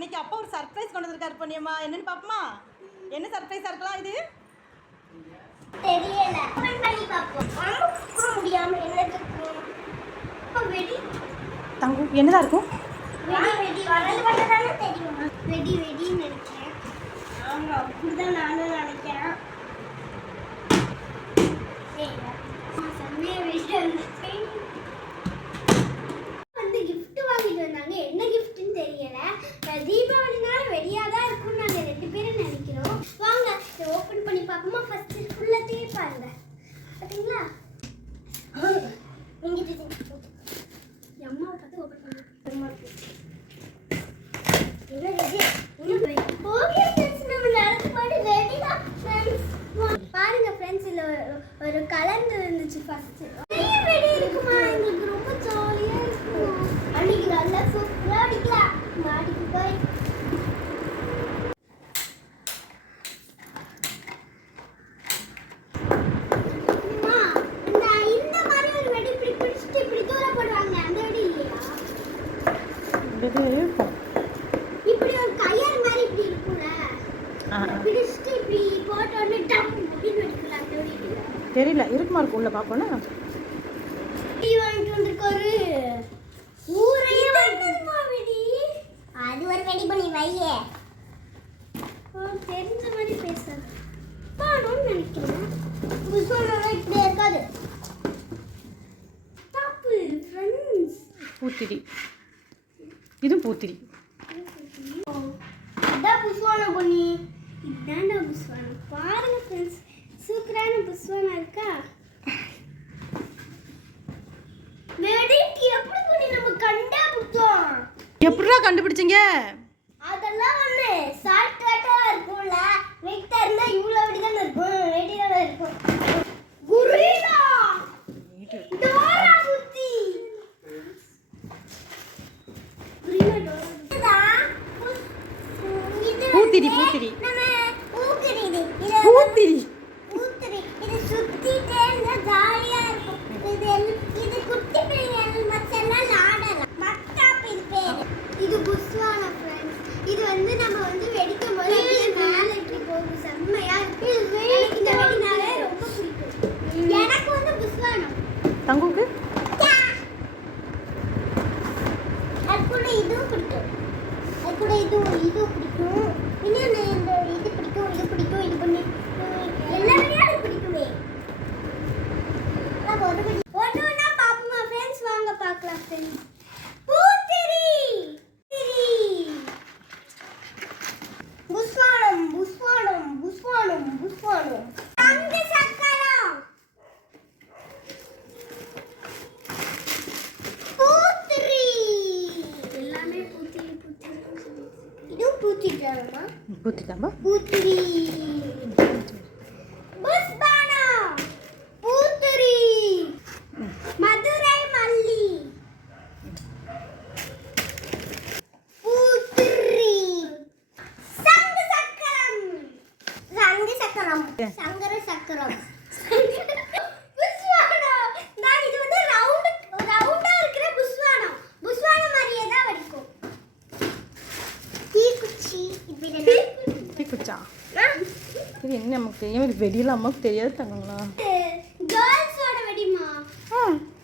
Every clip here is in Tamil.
இன்னைக்கு அப்பா ஒரு சர்ப்ரைஸ் கொண்டு வந்திருக்காரு பொன்னியம்மா. என்னன்னு பாப்போமா? என்ன சர்ப்ரைஸா இருக்கலாம் இது? தெரியல. ஓபன் பண்ணி பாப்போம். அம்மா முடியாம என்னது இருக்கும்? வெடி. தங்கு என்னதா இருக்கும்? வெடி வரது வரதானே தெரியும். வெடின்னு நினைக்கிறேன். ஆமா, அப்படிதான் நானும் நினைக்கிறேன். ஏய், சம்மே விஷயம் வந்து gift வாங்கிட்டு வந்தாங்க. என்ன giftன்னு தெரியல. தீபாவளினால வெடியா தான் இருக்கும்னு நாங்க ரெண்டு பேரும் நினைக்கிறோம். வாங்க ஓபன் பண்ணி பாப்போமா? ஃபர்ஸ்ட் ஃபுல்லத்தையே பாருங்க. பாத்தீங்களா? இங்க அம்மாவை பார்த்து ஓபன் பண்ணி என்ன வெடி? ஓகே फ्रेंड्स, நம்ம நடந்து போய் வெடிடா फ्रेंड्स. பாருங்க फ्रेंड्स, இல்ல ஒரு கலர் இருந்துச்சு ஃபர்ஸ்ட். வெடி இருக்குமா? எனக்கு ரொம்ப ஜாலியா இருக்கும். அன்னைக்கு நல்லா சூப்பரா அடிக்கலாம். மாடிக்கு போய் இந்த மாதிரி ஒரு வெடி பிடிச்சிட்டு இப்படி தூரம் போடுவாங்க. அந்த வெடி இல்லையா? இருக்கும். இப்படி ஒரு கயர் மாதிரி இப்படி இருக்கும்ல, பிடிச்சிட்டு இப்படி போட்டோன்னு டம் அப்படின்னு வெடிக்கலாம். அந்த வெடி தெரியல, இருக்குமா இருக்கும் உள்ள பாப்போம்னா. வெடி வாங்கிட்டு வந்திருக்காரு. ஊரையே வாங்கிட்டுமா வெடி? அது ஒரு வெடி பண்ணி வையே. தெரிஞ்ச மாதிரி பேசுறது பாடணும்னு நினைக்கிறேன். புதுசாக இப்படி இருக்காது. தப்பு ஃப்ரெண்ட்ஸ். பூத்திரி. இது பூத்திரி. இதான் புஷ்வானா பொன்னி. இதான்டா புஷ்வானா. பாருங்க ஃப்ரெண்ட்ஸ், சூப்பரான புஷ்வானா இருக்கா? வெடிக்கு எப்படி பொன்னி நம்ம கண்டா புத்தோம்? எப்படிடா கண்டுபிடிச்சீங்க? அதெல்லாம் ஒண்ணு ஷார்ட்கட்டா இருக்கும்ல. வெயிட்டா இருந்தா இவ்வளவு வெடி தான் இருக்கும். வெடி தான் இருக்கும். குருடா டோரா புத்தி. குருடா டோரா. பூத்திரி பூத்திரி பூத்திரி. பூத்திரி பூத்திரி. இது சுத்திட்டே இருந்தா ஜாலியா இருக்கும். இது குட்டி பிள்ளைங்க மத்தெல்லாம் ஆடலாம். மத்தாப்பு இது பேரு. இது புஷ்வானா ஃப்ரெண்ட்ஸ். இது வந்து நம்ம வந்து வெடிக்கும் போது மேலக்கு போகும். செம்மையா இருக்கு. இந்த வெடினாலே ரொம்ப பிடிக்கும். எனக்கு வந்து புஷ்வானா. தங்குக்கு அது கூட இதுவும் பிடிக்கும். அது கூட இதுவும் பிடிக்கும். இன்னும் இந்த இது பிடிக்கும். இது பிடிக்கும். இது பண்ணி எல்லா வெடியும் எனக்கு பிடிக்குமே. ஒன்று ஒன்றா பார்ப்போமா ஃப்ரெண்ட்ஸ்? வாங்க பார்க்கலாம் ஃப்ரெண்ட்ஸ். பூத்திரி. புஷ்வானம் புஷ்வானம் புஷ்வானம் புஷ்வானம். தங்க சக்கரம். பூத்திரி. எல்லாமே பூத்திரி பூத்திரி. இதுவும் பூத்திரி தானமா? பூத்திட்டாமா? பூத்திரி. புஷ்வானா. பூத்திரி. மதுரை மல்லி. பூத்திரி. சங்கு சக்கரம். சங்கு சக்கரம். சங்கர சக்கரம். புஷ்வானா. நான் இது வந்து ரவுண்டா இருக்கிற புஷ்வானா. புஷ்வானா மாதிரியே தான் வடிக்கும். தீக்குச்சி. தீக்குச்சா? இது என்ன நமக்கு தெரியும்? இது வெடியெல்லாம் அம்மாவுக்கு தெரியாது தங்கங்களா? கேர்ள்ஸோட வெடிமா?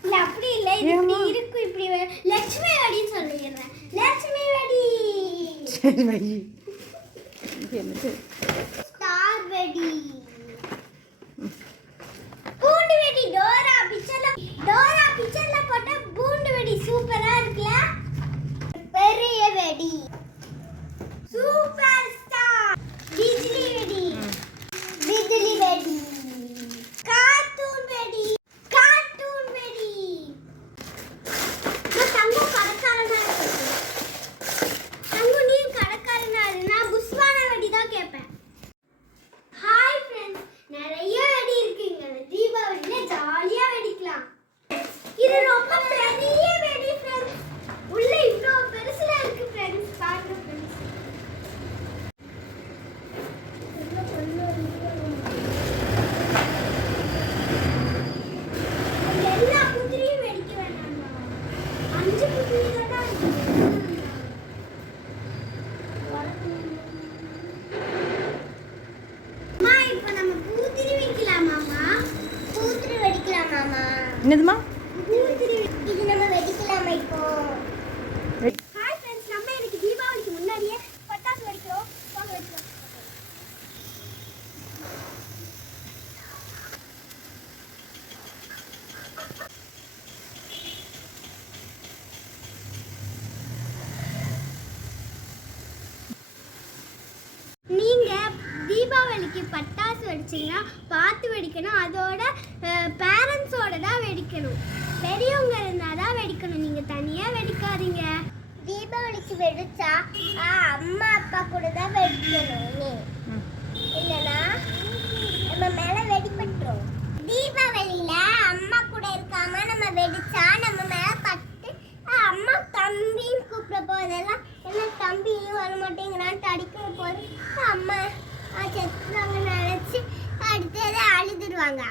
இல்ல அப்படி இல்ல. இது இப்படி இருக்கு. இப்படி லட்சுமி வெடின்னு சொல்லிடுறேன். லட்சுமி வெடி. சரி வை. இது என்னது? ஸ்டார் வெடி. பூண்டு வெடி. டோரா பிக்சர்ல போட்ட பூண்டு வெடி சூப்பரா இருக்குல. பெரிய வெடி. Super star. பிஜ்லி வெடி. பிஜ்லி வெடி. கார்ட்டூன் வெடி. நான் தங்கு கடைக்காரனா இருக்கேன். தங்கு நீ கடைக்காரனா இரு. நான் புஷ்வானா வெடி தான் கேட்பேன். என்னதுமா? இது நம்ம வெடிக்கலாமா இப்போ? ஹாய் ஃப்ரெண்ட்ஸ், நம்ம இன்னைக்கு தீபாவளிக்கு முன்னாடியே பட்டாசு வெடிக்கிறோம். வாங்க வெடிக்கலாம். நீங்க தீபாவளிக்கு பட்டாசு வெடிச்சீங்கன்னா பார்த்து வெடிக்கணும். அதோட பேரண்ட்ஸோட தான் வெடிக்கணும். பெரியவங்க இருந்தால் தான் வெடிக்கணும். நீங்கள் தனியாக வெடிக்காதீங்க. தீபாவளிக்கு வெடிச்சா அம்மா அப்பா கூட தான் வெடிக்கணும். இல்லைன்னா நம்ம மேலே வெடிப்பட்டுரும். தீபாவளியில அம்மா கூட இருக்காம நம்ம வெடிச்சா நம்ம மேலே பட்டு அம்மா தம்பின்னு கூப்பிட போதெல்லாம் என்ன தம்பியும் வர மாட்டேங்கிறான்ட்டு அடிக்கிற போது அம்மா செத்துறாங்க நினச்சி அடுத்தது அழுதுடுவாங்க.